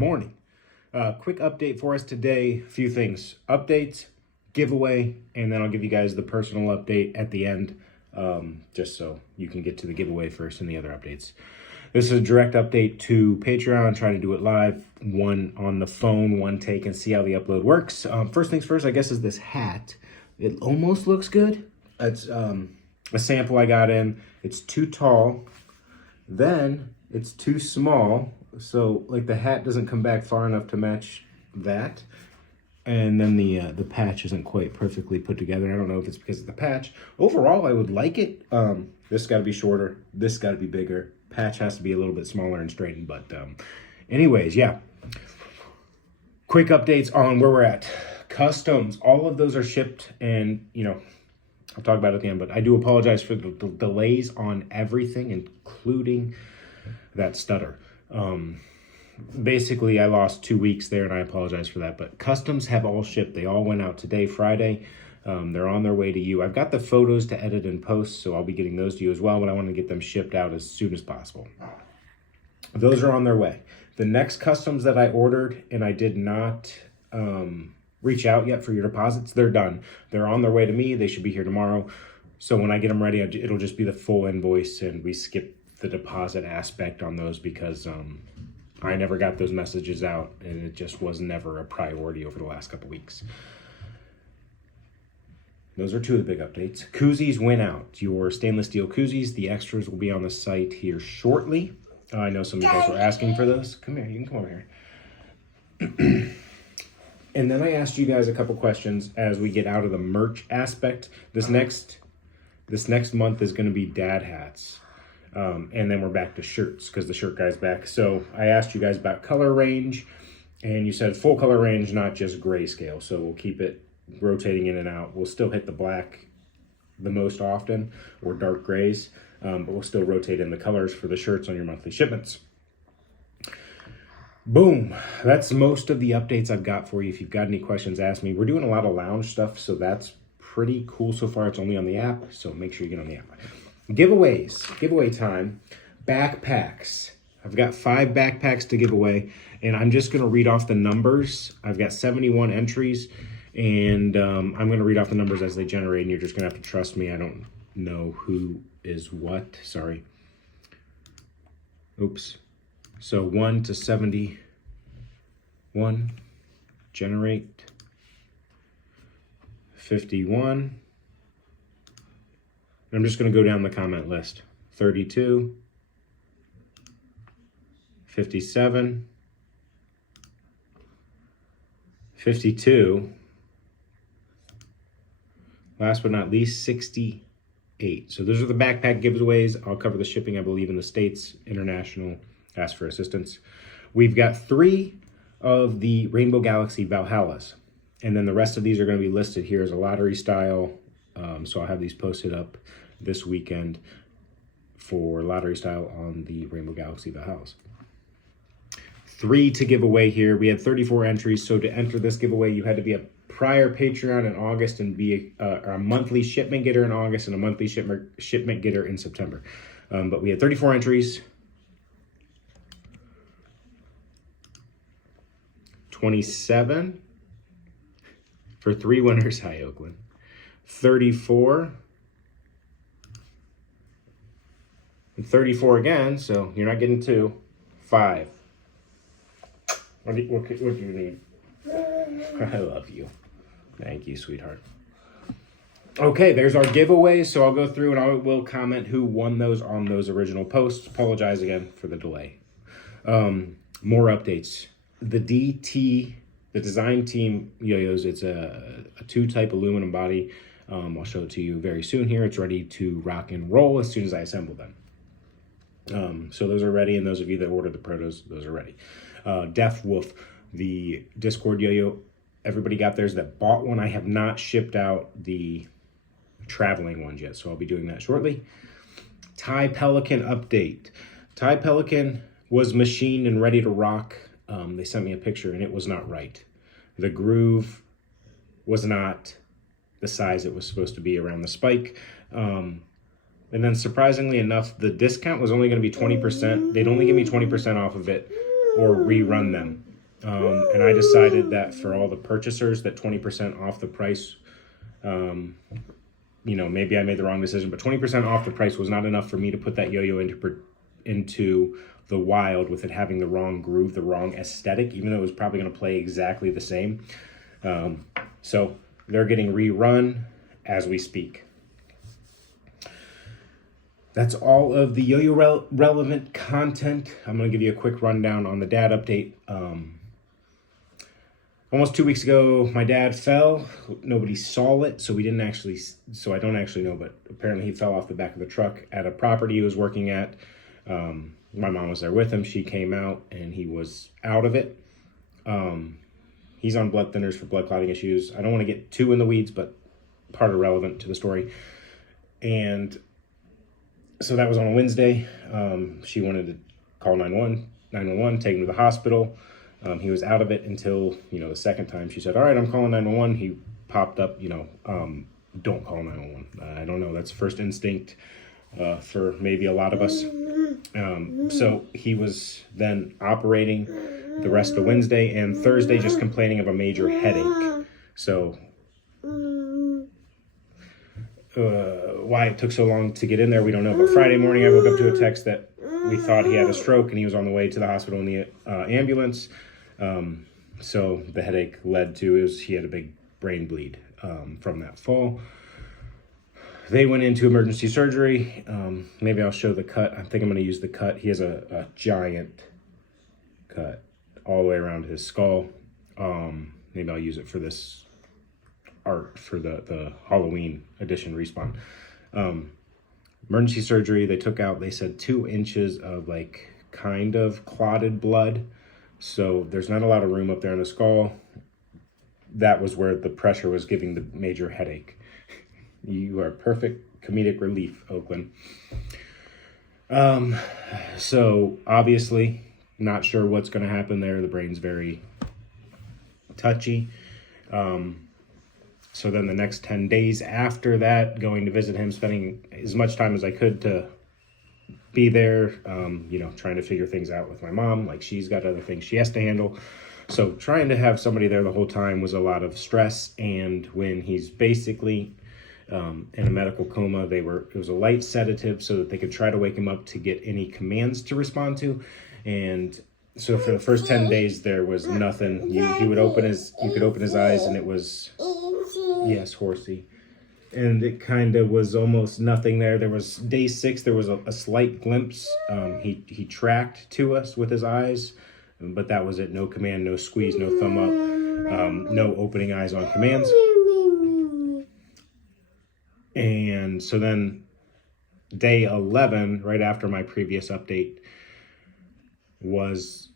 morning. Quick update for us today. A few things. Updates, giveaway, and then I'll give you guys the personal update at the end, just so you can get to the giveaway first and the other updates. This is a direct update to Patreon, trying to do it live, one on the phone, one take, and see how the upload works. First things first, I guess, is this hat. It almost looks good. It's a sample I got in. It's too tall. Then it's too small. So like the hat doesn't come back far enough to match that. And then the patch isn't quite perfectly put together. I don't know if it's because of the patch. Overall, I would like it. This got to be shorter. This got to be bigger. Patch has to be a little bit smaller and straightened. But anyways, yeah. Quick updates on where we're at. Customs, all of those are shipped, and I'll talk about it at the end, but I do apologize for the delays on everything, including that stutter. Basically, I lost 2 weeks there, and I apologize for that, but customs have all shipped. They all went out today, Friday. They're on their way to you. I've got the photos to edit and post, so I'll be getting those to you as well, but I want to get them shipped out as soon as possible. Those are on their way. The next customs that I ordered, and I did not reach out yet for your deposits, they're done. They're on their way to me. They should be here tomorrow. So when I get them ready, it'll just be the full invoice, and we skip the deposit aspect on those because I never got those messages out, and it just was never a priority over the last couple weeks. Those are two of the big updates. Koozies went out. Your stainless steel koozies. The extras will be on the site here shortly. I know some of you guys were asking for those. Come here. You can come over here. And then I asked you guys a couple questions as we get out of the merch aspect. This next month is going to be dad hats. And then we're back to shirts because the shirt guy's back. So I asked you guys about color range, and you said full color range, not just grayscale. So we'll keep it rotating in and out. We'll still hit the black the most often, or dark grays, but we'll still rotate in the colors for the shirts on your monthly shipments. Boom. That's most of the updates I've got for you. If you've got any questions, ask me. We're doing a lot of lounge stuff, so that's pretty cool so far. It's only on the app, so make sure you get on the app. Giveaways, giveaway time, backpacks. I've got 5 backpacks to give away, and I'm just going to read off the numbers. I've got 71 entries, and I'm going to read off the numbers as they generate, and you're just going to have to trust me. I don't know who is what. Sorry. Oops. So 1 to 71, generate, 51. I'm just going to go down the comment list. 32, 57, 52, last but not least, 68. So those are the backpack giveaways. I'll cover the shipping, I believe, in the States, international. Ask for assistance. We've got 3 of the Rainbow Galaxy Valhallas, and then the rest of these are going to be listed here as a lottery style. So I'll have these posted up this weekend for lottery style on the Rainbow Galaxy Valhallas. 3 to give away here. We had 34 entries, so to enter this giveaway, you had to be a prior Patreon in August and be a monthly shipment getter in August and a monthly shipment getter in September. But we had 34 entries. 27 for 3 winners. Hi, Oakland. 34 and 34 again. So you're not getting 2. 5. What do you need? I love you. Thank you, sweetheart. Okay, there's our giveaway. So I'll go through and I will comment who won those on those original posts. Apologize again for the delay. More updates. The DT, the design team yo-yos, it's a 2-type aluminum body. I'll show it to you very soon here. It's ready to rock and roll as soon as I assemble them. So those are ready, and those of you that ordered the protos, those are ready. Deaf Wolf, the Discord yo-yo, everybody got theirs that bought one. I have not shipped out the traveling ones yet, so I'll be doing that shortly. Thai Pelican update. Thai Pelican was machined and ready to rock. They sent me a picture and it was not right. The groove was not the size it was supposed to be around the spike. And then surprisingly enough, the discount was only going to be 20%. They'd only give me 20% off of it or rerun them. And I decided that for all the purchasers, that 20% off the price, maybe I made the wrong decision, but 20% off the price was not enough for me to put that yo-yo into the wild with it having the wrong groove, the wrong aesthetic, even though it was probably going to play exactly the same. So they're getting rerun as we speak. That's all of the yo-yo relevant content. I'm going to give you a quick rundown on the dad update. Almost 2 weeks ago, my dad fell. Nobody saw it, so I don't actually know, but apparently he fell off the back of the truck at a property he was working at. My mom was there with him. She came out, and he was out of it. He's on blood thinners for blood clotting issues. I don't want to get too in the weeds, but part of relevant to the story. And so that was on a Wednesday. She wanted to call 911, take him to the hospital. He was out of it until, the second time she said, all right, I'm calling 911. He popped up, don't call 911. I don't know. That's first instinct for maybe a lot of us. So he was then operating the rest of Wednesday and Thursday, just complaining of a major headache. So why it took so long to get in there, we don't know. But Friday morning, I woke up to a text that we thought he had a stroke and he was on the way to the hospital in the ambulance. So the headache led to he had a big brain bleed from that fall. They went into emergency surgery. Maybe I'll show the cut. I think I'm going to use the cut. He has a giant cut all the way around his skull. Maybe I'll use it for this art for the Halloween edition Respawn. Emergency surgery, they said 2 inches of kind of clotted blood. So there's not a lot of room up there in the skull. That was where the pressure was giving the major headache. You are perfect comedic relief, Oakland. So obviously not sure what's going to happen there. The brain's very touchy. So then the next 10 days after that, going to visit him, spending as much time as I could to be there, trying to figure things out with my mom. She's got other things she has to handle. So trying to have somebody there the whole time was a lot of stress. And when he's basically in a medical coma, it was a light sedative so that they could try to wake him up to get any commands to respond to. And so for the first 10 days, there was nothing. You could open his eyes and it was, yes, horsey. And it kind of was almost nothing there. There was day 6, there was a slight glimpse. He tracked to us with his eyes, but that was it. No command, no squeeze, no thumb up, no opening eyes on commands. And so then day 11, right after my previous update, was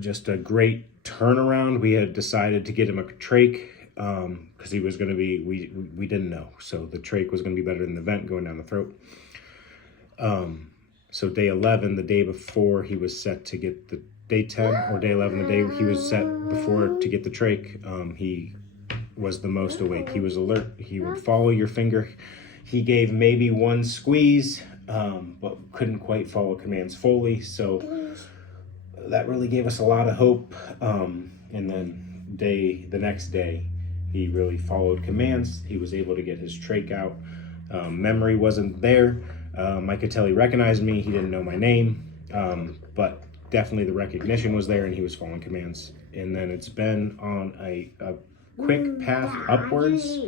just a great turnaround. We had decided to get him a trach because he was going to be, we didn't know. So the trach was going to be better than the vent going down the throat. So day 11, the day before he was set to get the day 10, or day 11, the day he was set before to get the trach, he was the most awake. He was alert. He would follow your finger. He gave maybe one squeeze, but couldn't quite follow commands fully. So that really gave us a lot of hope. And then the next day, he really followed commands. He was able to get his trach out. Memory wasn't there. Mike Catelli recognized me. He didn't know my name, but definitely the recognition was there, and he was following commands. And then it's been on a quick path upwards,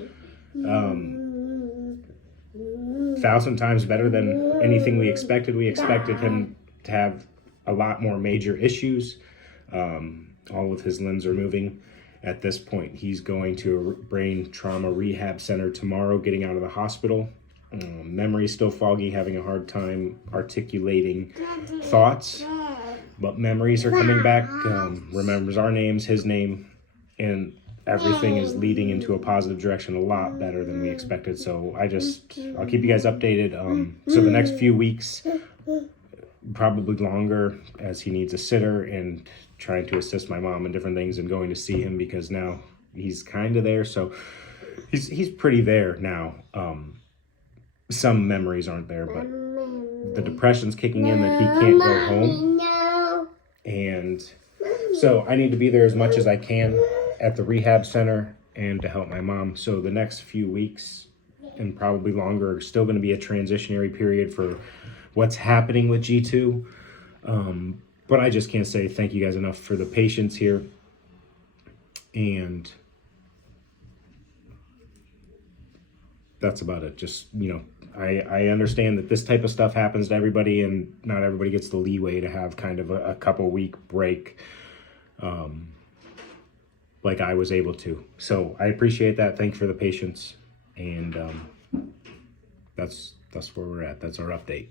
1,000 times better than anything we expected. We expected him to have a lot more major issues. All of his limbs are moving. At this point, he's going to a brain trauma rehab center tomorrow, getting out of the hospital. Memory still foggy, having a hard time articulating thoughts, but memories are coming back. Remembers our names, his name, and everything is leading into a positive direction, a lot better than we expected. So I'll keep you guys updated. So the next few weeks, probably longer, as he needs a sitter and trying to assist my mom in different things and going to see him, because now he's kind of there. So he's pretty there now. Some memories aren't there, but the depression's kicking in that he can't go home. And So I need to be there as much as I can at the rehab center and to help my mom. So the next few weeks and probably longer are still going to be a transitionary period for what's happening with G2. But I just can't say thank you guys enough for the patience here. And that's about it. Just, I understand that this type of stuff happens to everybody, and not everybody gets the leeway to have kind of a couple week break like I was able to. So I appreciate that. Thank you for the patience. And that's where we're at. That's our update.